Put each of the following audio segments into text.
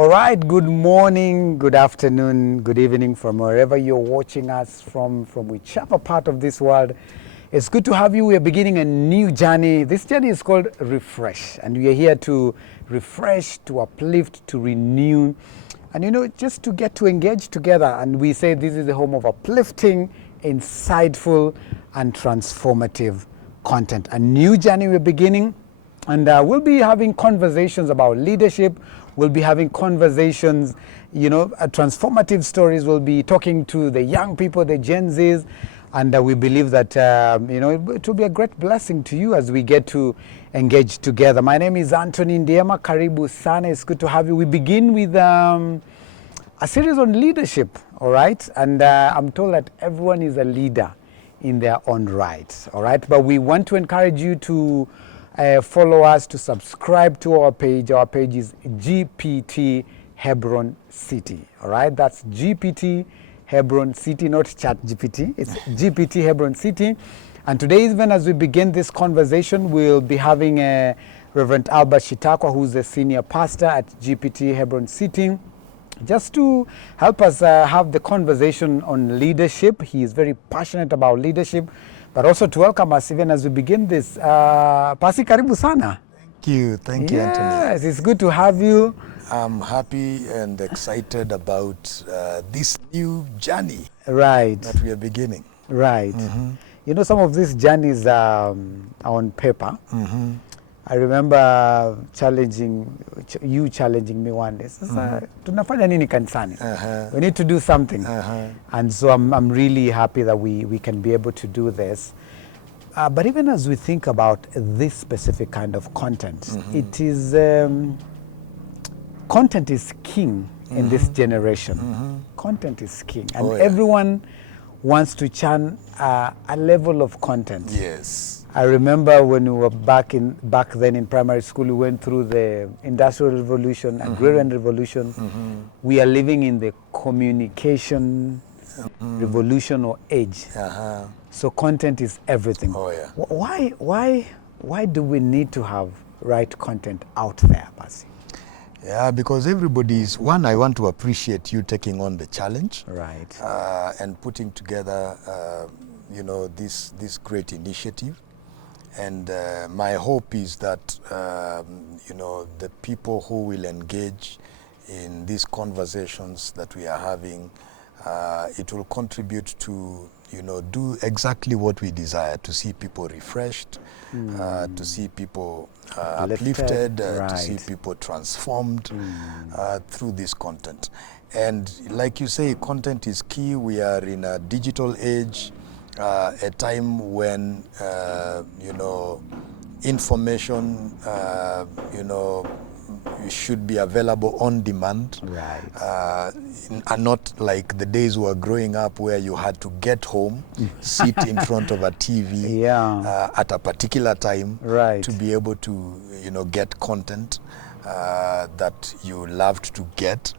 All right, good morning, good afternoon, good evening from wherever you're watching us from whichever part of this world. It's good to have you. We are beginning a new journey. This journey is called Refresh, and we are here to refresh, to uplift, to renew, and just to get to engage together. And we say this is the home of uplifting, insightful, and transformative content. A new journey we're beginning, and we'll be having conversations about leadership. We'll be having conversations, transformative stories. We'll be talking to the young people, the Gen Zs, and we believe that, it will be a great blessing to you as we get to engage together. My name is Anthony Ndiema. Karibu sana. It's good to have you. We begin with a series on leadership, all right? And I'm told that everyone is a leader in their own right, all right? But we want to encourage you to follow us, to subscribe to our page. Our page is GPT Hebron City. All right, that's GPT Hebron City, not Chat GPT. It's GPT Hebron City. And today, even as we begin this conversation, we'll be having Reverend Albert Shitakwa, who's the senior pastor at GPT Hebron City, just to help us have the conversation on leadership. He is very passionate about leadership, but also to welcome us even as we begin this. Pasi, karibu sana. Thank you, Anthony. Yes, it's good to have you. I'm happy and excited about this new journey that we are beginning. Right. Mm-hmm. Some of these journeys are on paper. Mm-hmm. I remember you challenging me one day. Tunafanya nini kanisani? We need to do something. And so I'm really happy that we can be able to do this. But even as we think about this specific kind of content, it is content is king in this generation. Content is king, and everyone wants to churn a level of content. Yes. I remember when we were back then in primary school, we went through the Industrial Revolution, Agrarian Revolution. We are living in the communication revolution or age. So content is everything. Why do we need to have right content out there, Pasi? Yeah, because everybody's one. I want to appreciate you taking on the challenge, right, and putting together, this great initiative. And my hope is that, the people who will engage in these conversations that we are having, it will contribute to, do exactly what we desire, to see people refreshed, to see people uplifted, to see people transformed through this content. And like you say, content is key. We are in a digital age, a time when, information, should be available on demand. Right. And not like the days we were growing up where you had to get home, sit in front of a TV at a particular time to be able to, get content that you loved to get.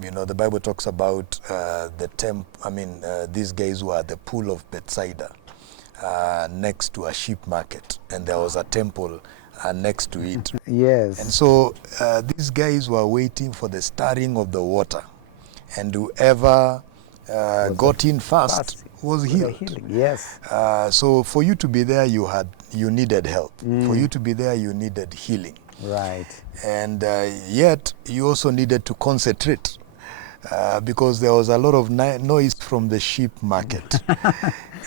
The Bible talks about these guys were at the pool of Bethsaida, next to a sheep market, and there was a temple next to it. Yes. And so these guys were waiting for the stirring of the water, and whoever got in first was healed. Yes. So for you to be there, you needed help. For you to be there, you needed healing. Right. And yet you also needed to concentrate. Because there was a lot of noise from the sheep market.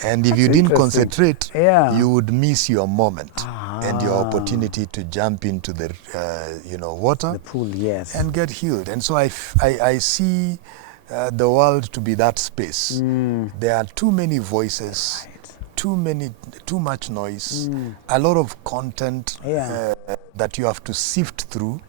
And if you didn't concentrate, you would miss your moment and your opportunity to jump into the water, the pool, yes, and get healed. And so I see the world to be that space. There are too many voices, too much noise, a lot of content that you have to sift through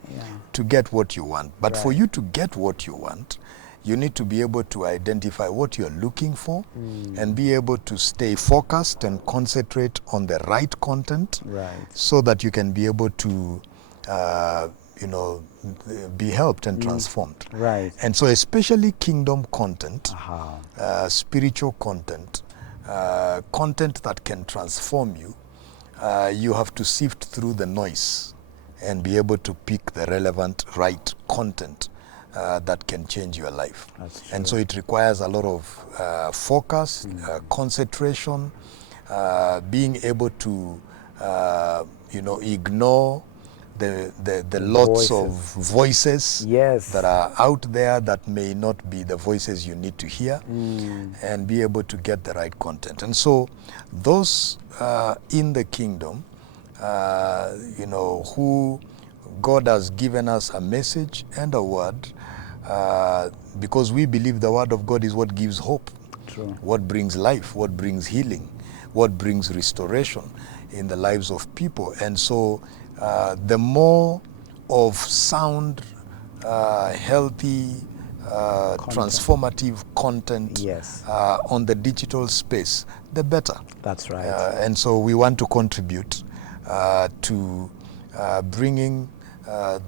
to get what you want. But for you to get what you want, you need to be able to identify what you're looking for and be able to stay focused and concentrate on the right content, so that you can be able to be helped and transformed. Right. And so especially kingdom content, spiritual content, content that can transform you, you have to sift through the noise and be able to pick the relevant right content that can change your life. That's true. And so it requires a lot of focus, concentration, being able to, ignore the lots of voices Yes. that are out there that may not be the voices you need to hear, and be able to get the right content. And so those in the kingdom, who God has given us a message and a word, because we believe the word of God is what gives hope. True. What brings life, what brings healing, what brings restoration in the lives of people. And so the more of sound, healthy, transformative content Yes. on the digital space, the better. That's right. And so we want to contribute to bringing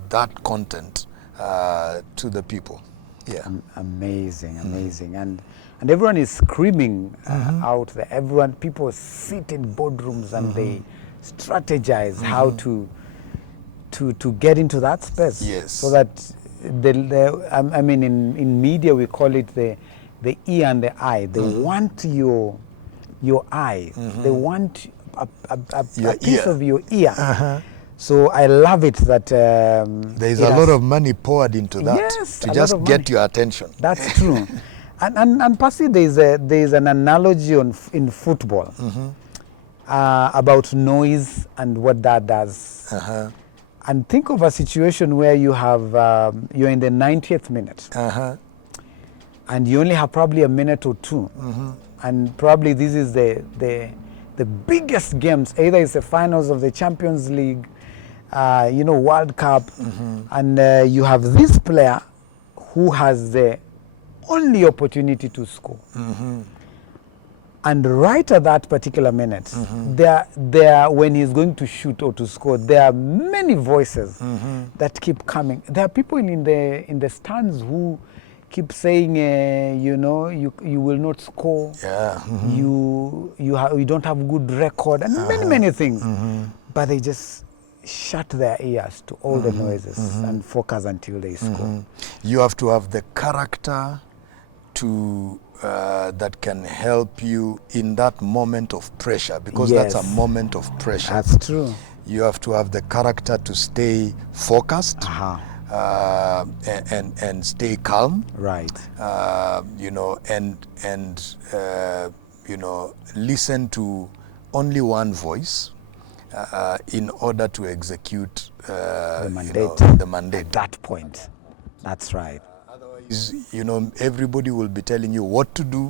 that content to the people. Yeah. Amazing, amazing. And everyone is screaming out there. People sit in boardrooms and they strategize how to get into that space. Yes. So that in media we call it the ear and the eye. They want your eye. They want a piece ear. of your ear. So I love it that there is a lot of money poured into that, yes, to just get your attention. That's true. And Percy, there's an analogy in football about noise and what that does. And think of a situation where you have you're in the 90th minute, and you only have probably a minute or two, and probably this is the biggest games. Either it's the finals of the Champions League, World Cup, and you have this player who has the only opportunity to score. And right at that particular minute, there, when he's going to shoot or to score, there are many voices that keep coming. There are people in the stands who keep saying, you will not score. Yeah. You don't have good record, and many things. But they just shut their ears to all the noises and focus until they score. You have to have the character to that can help you in that moment of pressure, because that's a moment of pressure. That's true. You have to have the character to stay focused and stay calm. Right. Listen to only one voice in order to execute the mandate. The mandate. At that point. That's right. Everybody will be telling you what to do,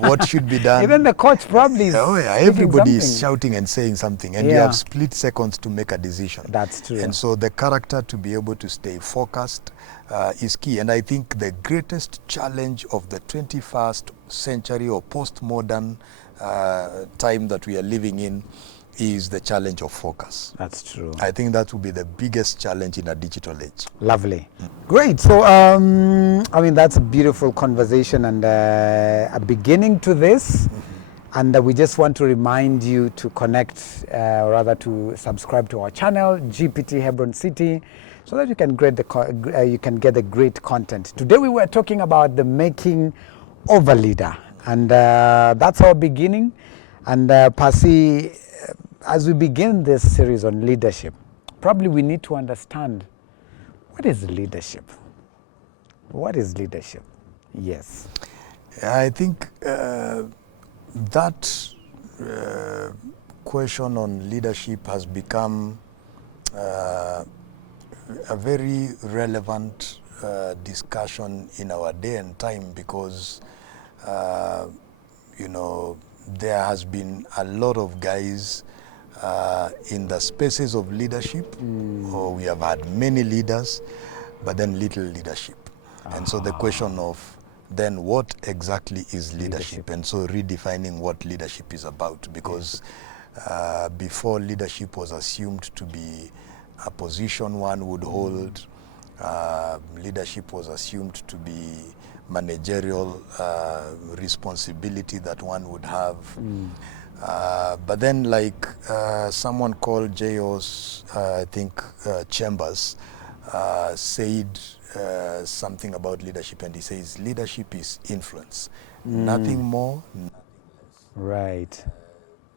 what should be done. Even the coach probably is everybody is shouting and saying something, and you have split seconds to make a decision. That's true. And so the character to be able to stay focused is key. And I think the greatest challenge of the 21st century or postmodern time that we are living in is the challenge of focus. That's true. I think that will be the biggest challenge in a digital age. Lovely. Great. So, that's a beautiful conversation and a beginning to this. And we just want to remind you to connect, or rather to subscribe to our channel, GPT Hebron City, so that you can get the great content. Today we were talking about the making of a leader. And that's our beginning. And Percy, as we begin this series on leadership, probably we need to understand, what is leadership? What is leadership? Yes. I think that question on leadership has become a very relevant discussion in our day and time, because there has been a lot of guys in the spaces of leadership, or we have had many leaders, but then little leadership. And so the question of then what exactly is leadership? And so redefining what leadership is about, because before, leadership was assumed to be a position one would hold. Leadership was assumed to be managerial responsibility that one would have. But then, like someone called J.O.'s, Chambers, said something about leadership, and he says leadership is influence, nothing more, nothing less. Right.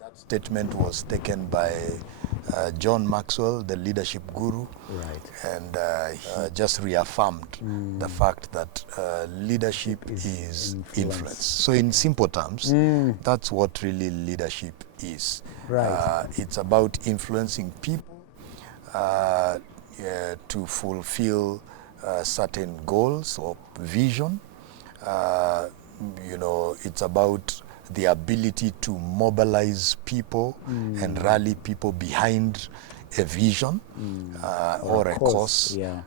That statement was taken by John Maxwell, the leadership guru, Right. and he just reaffirmed the fact that leadership is influence. So in simple terms, that's what really leadership is. Right. It's about influencing people to fulfill certain goals or vision. It's about the ability to mobilize people and rally people behind a vision or a cause. Yeah.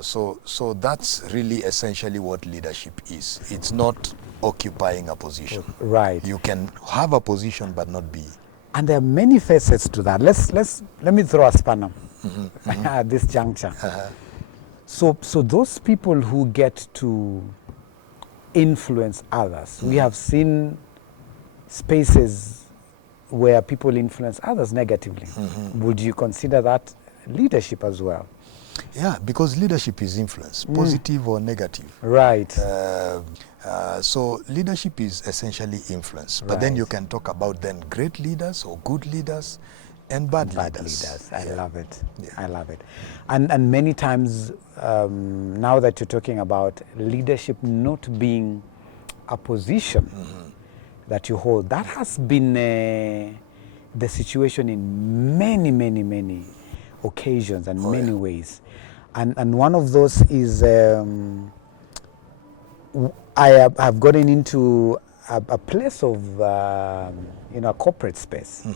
So that's really essentially what leadership is. It's not occupying a position. Right. You can have a position but not be. And there are many facets to that. Let me throw a spanner at this juncture. So those people who get to influence others, we have seen spaces where people influence others negatively. Would you consider that leadership as well? Yeah, because leadership is influence, positive or negative. Right. So leadership is essentially influence. But then you can talk about then great leaders or good leaders and bad leaders. I love it. Yeah. I love it. And many times, now that you're talking about leadership not being a position that you hold, that has been the situation in many occasions and many ways. And one of those is I have gotten into a place of a corporate space.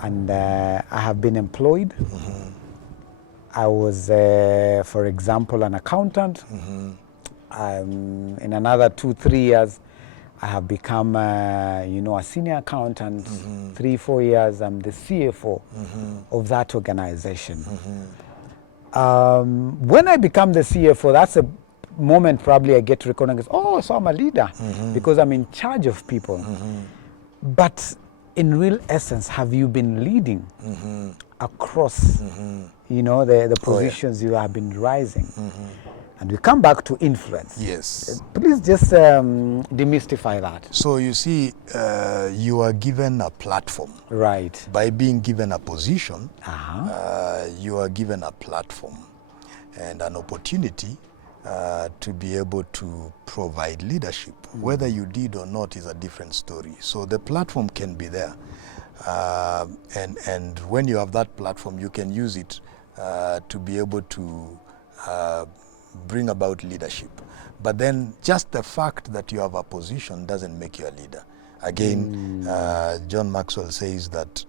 And I have been employed. I was, for example, an accountant. In another 2-3 years, I have become, a senior accountant. 3-4 years, I'm the CFO of that organization. When I become the CFO, that's a moment probably I get recognized. Oh, so I'm a leader because I'm in charge of people. But in real essence, have you been leading across, the positions you have been rising? And we come back to influence. Yes. Please just demystify that. So you see, you are given a platform. Right. By being given a position, you are given a platform and an opportunity to be able to provide leadership. Whether you did or not is a different story. So the platform can be there. And when you have that platform, you can use it to be able to bring about leadership. But then just the fact that you have a position doesn't make you a leader. Again, John Maxwell says that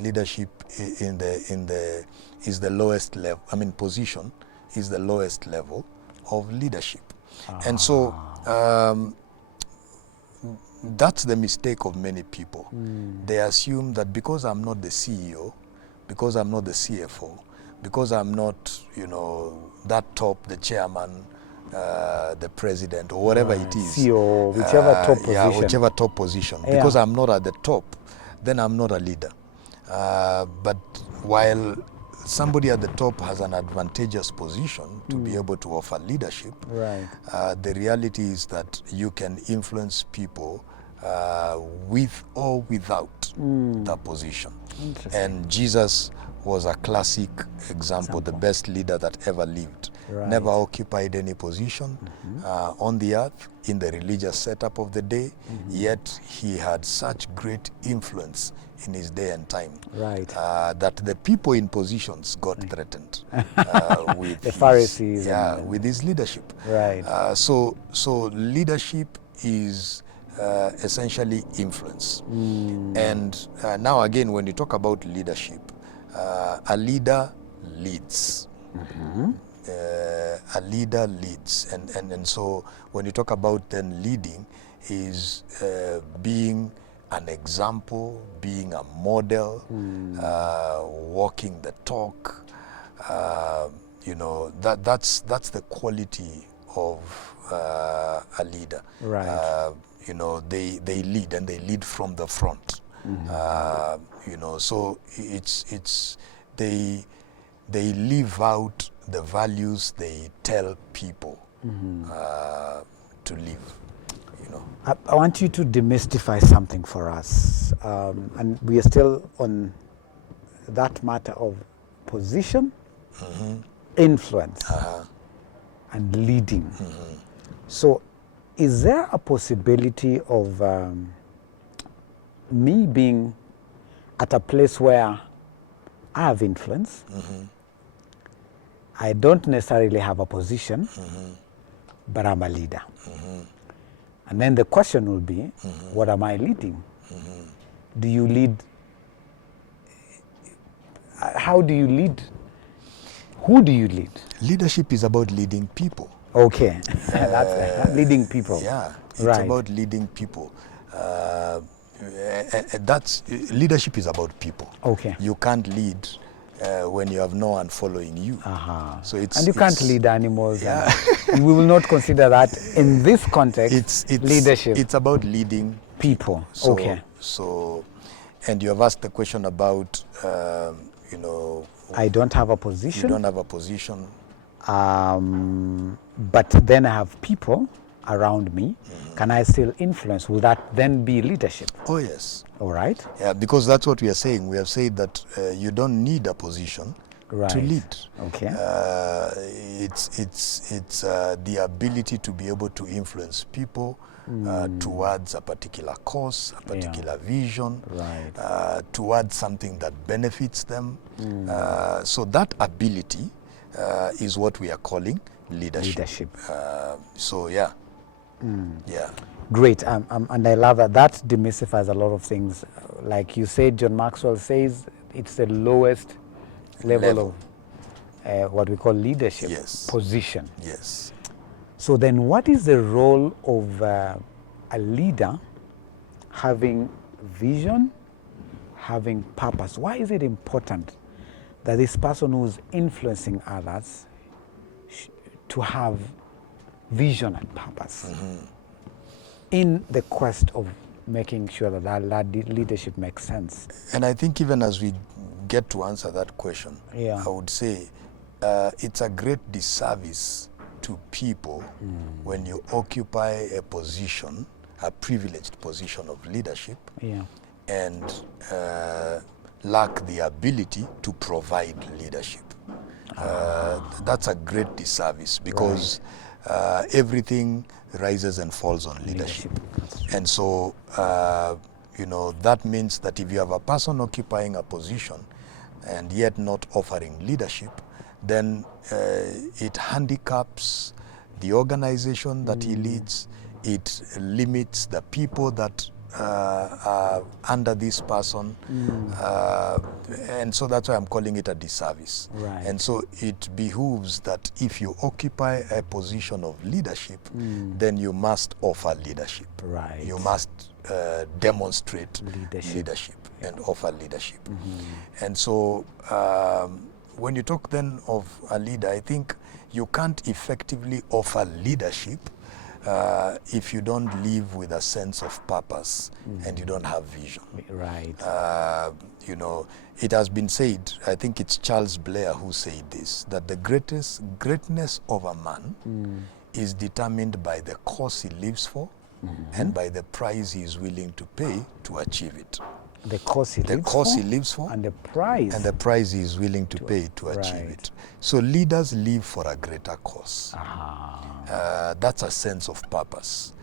leadership is the lowest level. Position is the lowest level of leadership. And so that's the mistake of many people. They assume that because I'm not the CEO, because I'm not the CFO, because I'm not, that top, the chairman, the president, or whatever it is. CEO, whichever top position. Yeah, whichever top position. Because I'm not at the top, then I'm not a leader. But while somebody at the top has an advantageous position to be able to offer leadership, the reality is that you can influence people with or without that position. And Jesus was a classic example, the best leader that ever lived. Never occupied any position on the earth in the religious setup of the day, yet he had such great influence in his day and time that the people in positions got threatened with the Pharisees. With his leadership. So leadership is essentially influence. And now again, when you talk about leadership, a leader leads. A leader leads. And so when you talk about then leading is being an example, being a model, walking the talk. That's the quality of a leader. They lead, and they lead from the front. So they live out the values they tell people to live. You know. I want you to demystify something for us, and we are still on that matter of position, influence, and leading. So, is there a possibility of me being at a place where I have influence? I don't necessarily have a position, but I'm a leader. And then the question will be, what am I leading? Do you lead? How do you lead? Who do you lead? Leadership is about leading people. Okay, that's leading people. Yeah, it's Right. about leading people. That's leadership is about people. Okay. You can't lead when you have no one following you. So And you can't lead animals. Yeah. And we will not consider that in this context. It's leadership. It's about leading people. So, Okay. So, and you have asked the question about, you know, I don't have a you position. don't have a position. But then I have people around me. Can I still influence? Will that then be leadership? Oh yes. All right. Yeah, because that's what we are saying. We have said that you don't need a position to lead. Okay. It's the ability to be able to influence people towards a particular cause, a particular vision, towards something that benefits them. So that ability is what we are calling leadership. So yeah. Yeah. Great, and I love that. That demystifies a lot of things. Like you said, John Maxwell says it's the lowest level of what we call leadership position. Yes. So then what is the role of a leader having vision, having purpose? Why is it important that this person who's influencing others to have vision and purpose in the quest of making sure that that leadership makes sense? And I think even as we get to answer that question, I would say it's a great disservice to people when you occupy a position, a privileged position of leadership, and lack the ability to provide leadership. That's a great disservice because everything rises and falls on leadership. And so, you know, that means that if you have a person occupying a position and yet not offering leadership, then it handicaps the organization that he leads, it limits the people that are under this person, and so that's why I'm calling it a disservice. And so it behooves that if you occupy a position of leadership, then you must offer leadership. You must demonstrate leadership and offer leadership. And so when you talk then of a leader, I think you can't effectively offer leadership if you don't live with a sense of purpose and you don't have vision. You know, it has been said, I think it's Charles Blair who said this, that the greatness of a man is determined by the cause he lives for and by the price he is willing to pay to achieve it. The cause he lives for and the price he is willing to pay to achieve it. So leaders live for a greater cause. That's a sense of purpose,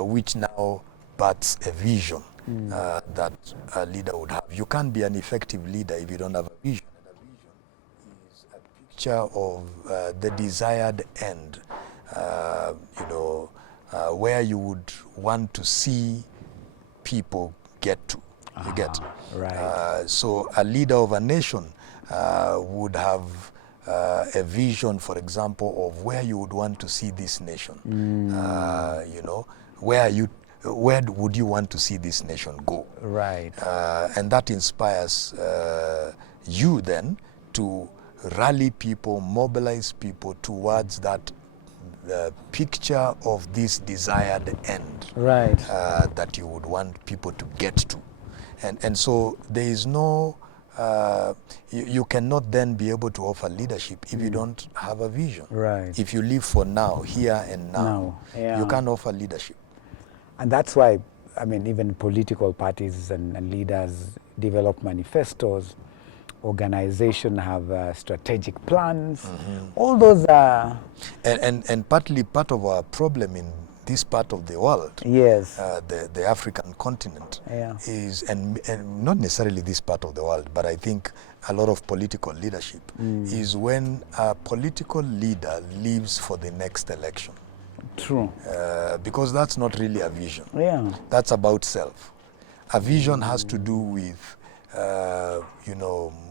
which now births a vision that a leader would have. You can't be an effective leader if you don't have a vision. And a vision is a picture of the desired end, you know, where you would want to see people get to. You get? So a leader of a nation would have a vision, for example, of where you would want to see this nation. You know, where would you want to see this nation go? And that inspires you then to rally people, mobilize people towards that picture of this desired end that you would want people to get to. And so there is no you cannot then be able to offer leadership if you don't have a vision. Right. If you live for now, here and now, Yeah. you can't offer leadership. And that's why, I mean, even political parties and leaders develop manifestos, organizations have strategic plans. All those are... And partly part of our problem in this part of the world, Yes. The African continent, Yeah. is, and not necessarily this part of the world, but I think a lot of political leadership is when a political leader lives for the next election. True. Because that's not really a vision. Yeah. That's about self. A vision has to do with,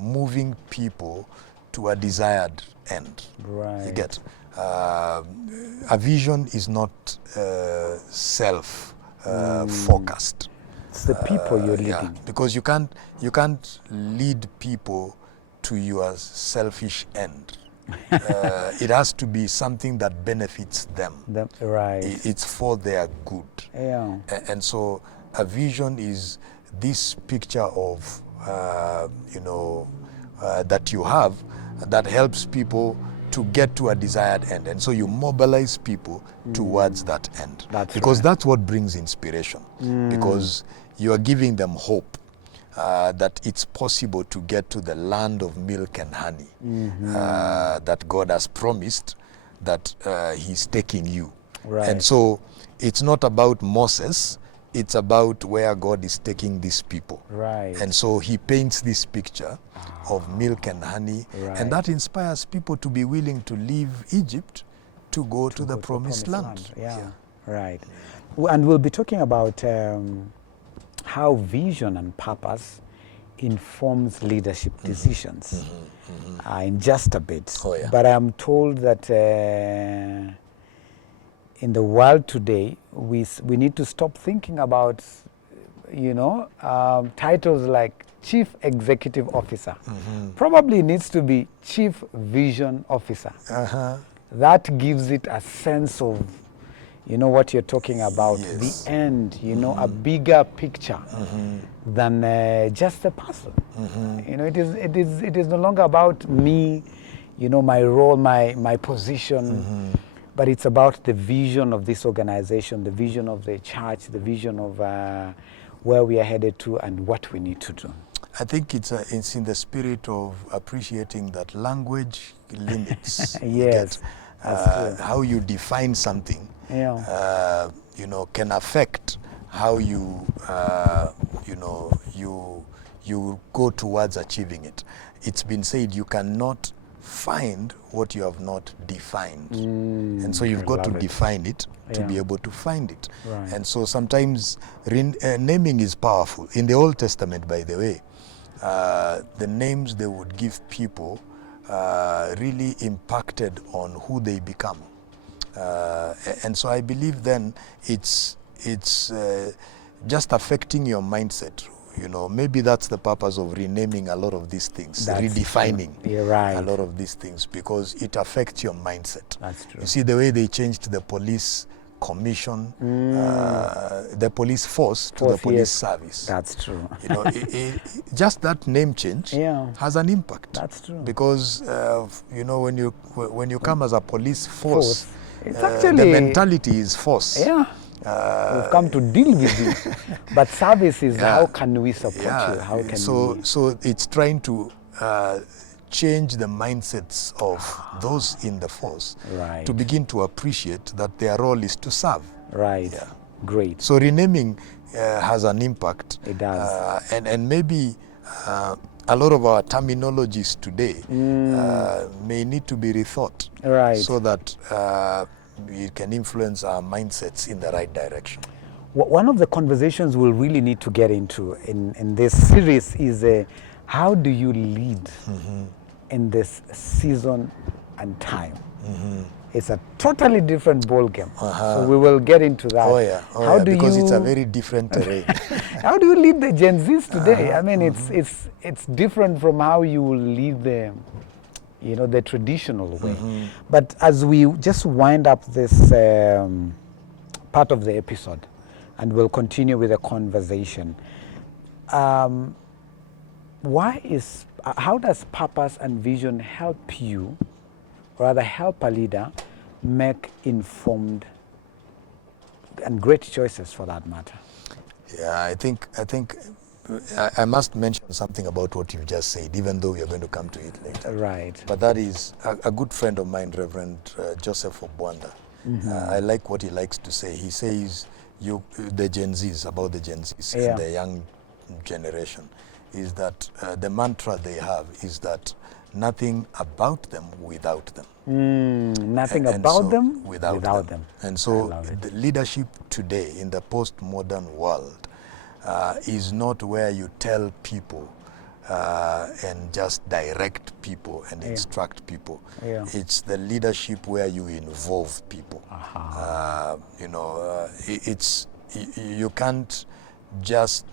moving people to a desired end. Right. You get? A vision is not self-focused. It's the people you're leading. Yeah, because you can't lead people to your selfish end. It has to be something that benefits them. Right. It's for their good. Yeah. And so a vision is this picture of, that you have that helps people to get to a desired end. And so you mobilize people towards that end. Because that's what brings inspiration. Because you are giving them hope. That it's possible to get to the land of milk and honey that God has promised that He's taking you. Right. And so it's not about Moses, it's about where God is taking these people. Right. And so He paints this picture of milk and honey, and that inspires people to be willing to leave Egypt to go to the promised land. Yeah. Right. And we'll be talking about how vision and purpose informs leadership decisions in just a bit. Oh, yeah. But I'm told that in the world today, we need to stop thinking about, titles like Chief Executive Officer. Probably needs to be Chief Vision Officer. That gives it a sense of, what you're talking about, Yes. the end, a bigger picture than just a person. It is no longer about me, my role, my position, but it's about the vision of this organization, the vision of the church, the vision of where we are headed to and what we need to do. I think it's in the spirit of appreciating that language limits. Yes, how you define something, can affect how you go towards achieving it. It's been said you cannot find what you have not defined. And so you've got to define it to be able to find it. Right. And so sometimes naming is powerful. In the Old Testament, by the way, the names they would give people really impacted on who they become. And so I believe then it's just affecting your mindset. Maybe that's the purpose of renaming a lot of these things, redefining a lot of these things, because it affects your mindset. That's true. You see the way they changed the police commission, the police force to the police service. That's true. Just that name change has an impact. That's true. Because when you come as a police force, it's actually the mentality is force. Yeah. We've come to deal with you. But service is how can we support you? How can we... So it's trying to change the mindsets of those in the force to begin to appreciate that their role is to serve. Right. Yeah. Great. So renaming has an impact. It does. And maybe a lot of our terminologies today may need to be rethought. Right. So that it can influence our mindsets in the right direction. One of the conversations we'll really need to get into in this series is how do you lead in this season and time? It's a totally different ball game. So we will get into that. Because it's a very different terrain. How do you lead the Gen Zs today? I mean, it's different from how you will lead them. The traditional way. But as we just wind up this part of the episode, and we'll continue with the conversation, how does purpose and vision help you, or rather help a leader make informed and great choices for that matter? Yeah, I think I must mention something about what you just said, even though we are going to come to it later. Right. But that is a good friend of mine, Reverend Joseph Obwanda. I like what he likes to say. He says, the Gen Zs, about the Gen Zs and the young generation, is that the mantra they have is that nothing about them without them. Nothing about them without them. And so the leadership today in the postmodern world is not where you tell people and just direct people and instruct people. It's the leadership where you involve people. You can't just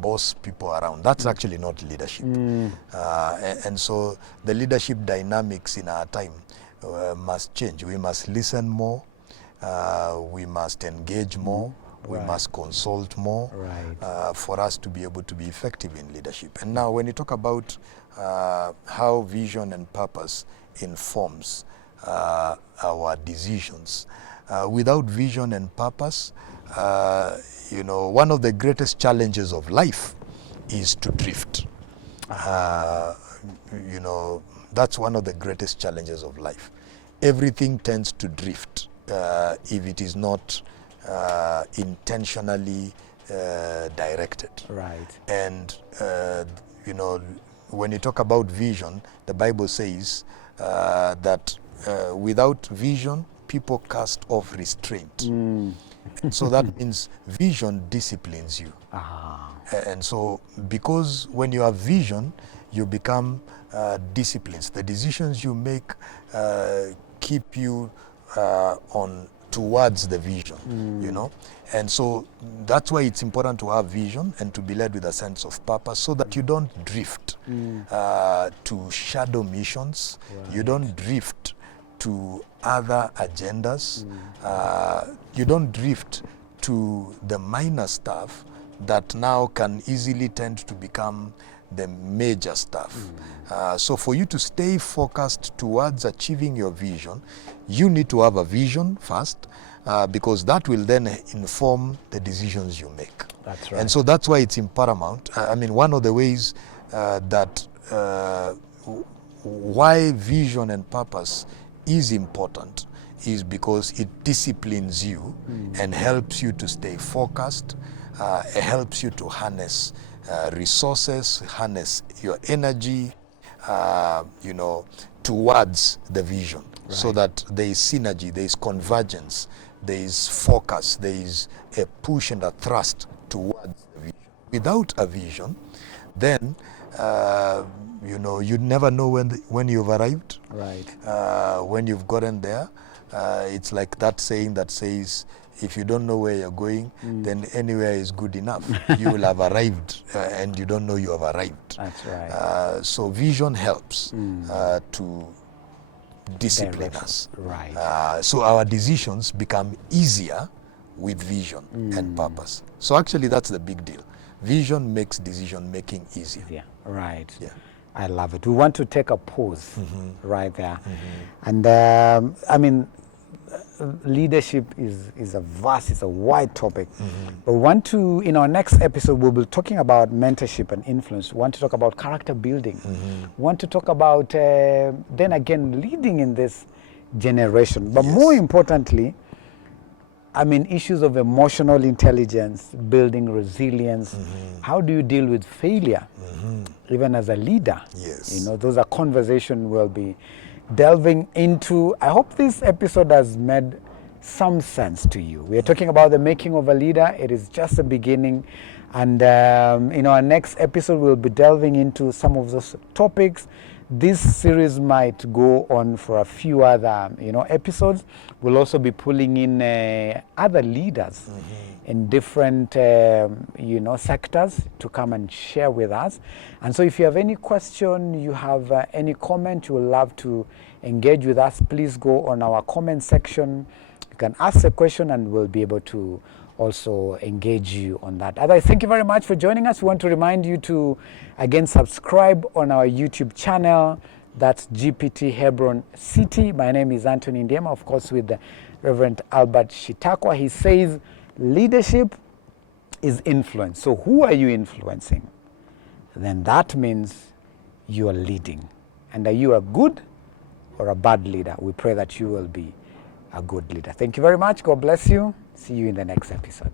boss people around. That's actually not leadership. And so the leadership dynamics in our time must change. We must listen more, we must engage more, we must consult more for us to be able to be effective in leadership. And now when you talk about how vision and purpose informs our decisions, without vision and purpose, one of the greatest challenges of life is to drift. That's one of the greatest challenges of life. Everything tends to drift if it is not intentionally directed. Right. And, when you talk about vision, the Bible says that without vision, people cast off restraint. So that means vision disciplines you. And so because when you have vision, you become disciplines. The decisions you make keep you towards the vision, And so that's why it's important to have vision and to be led with a sense of purpose so that you don't drift to shadow missions. You don't drift to other agendas. You don't drift to the minor stuff that now can easily tend to become the major stuff. So for you to stay focused towards achieving your vision, you need to have a vision first, because that will then inform the decisions you make. That's right. And so that's why it's paramount. One of the ways that why vision and purpose is important is because it disciplines you and helps you to stay focused. It helps you to harness resources, harness your energy, towards the vision, so that there is synergy, there is convergence, there is focus, there is a push and a thrust towards the vision. Without a vision, then you'd never know when you've arrived. Right. When you've gotten there, it's like that saying that says, if you don't know where you're going, then anywhere is good enough. You will have arrived and you don't know you have arrived. That's right. So vision helps to discipline us. Right. So our decisions become easier with vision and purpose. So actually that's the big deal. Vision makes decision making easier. Yeah. Right. Yeah. I love it. We want to take a pause right there. And leadership is a wide topic. But we want to, in our next episode, we'll be talking about mentorship and influence. We want to talk about character building. We want to talk about, then again, leading in this generation. But more importantly, issues of emotional intelligence, building resilience. How do you deal with failure, even as a leader? Yes. Those are conversations we'll be delving into. I hope this episode has made some sense to you. We are talking about the making of a leader. It is just the beginning. And in our next episode, we'll be delving into some of those topics. This series might go on for a few other, episodes. We'll also be pulling in other leaders in different, sectors to come and share with us. And so if you have any question, you have any comment, you would love to engage with us, please go on our comment section. You can ask a question and we'll be able to also engage you on that. Otherwise, thank you very much for joining us. We want to remind you to, again, subscribe on our YouTube channel. That's GPT Hebron City. My name is Anthony Ndiema, of course, with the Reverend Albert Shitakwa. He says leadership is influence. So who are you influencing? Then that means you are leading. And are you a good or a bad leader? We pray that you will be a good leader. Thank you very much. God bless you. See you in the next episode.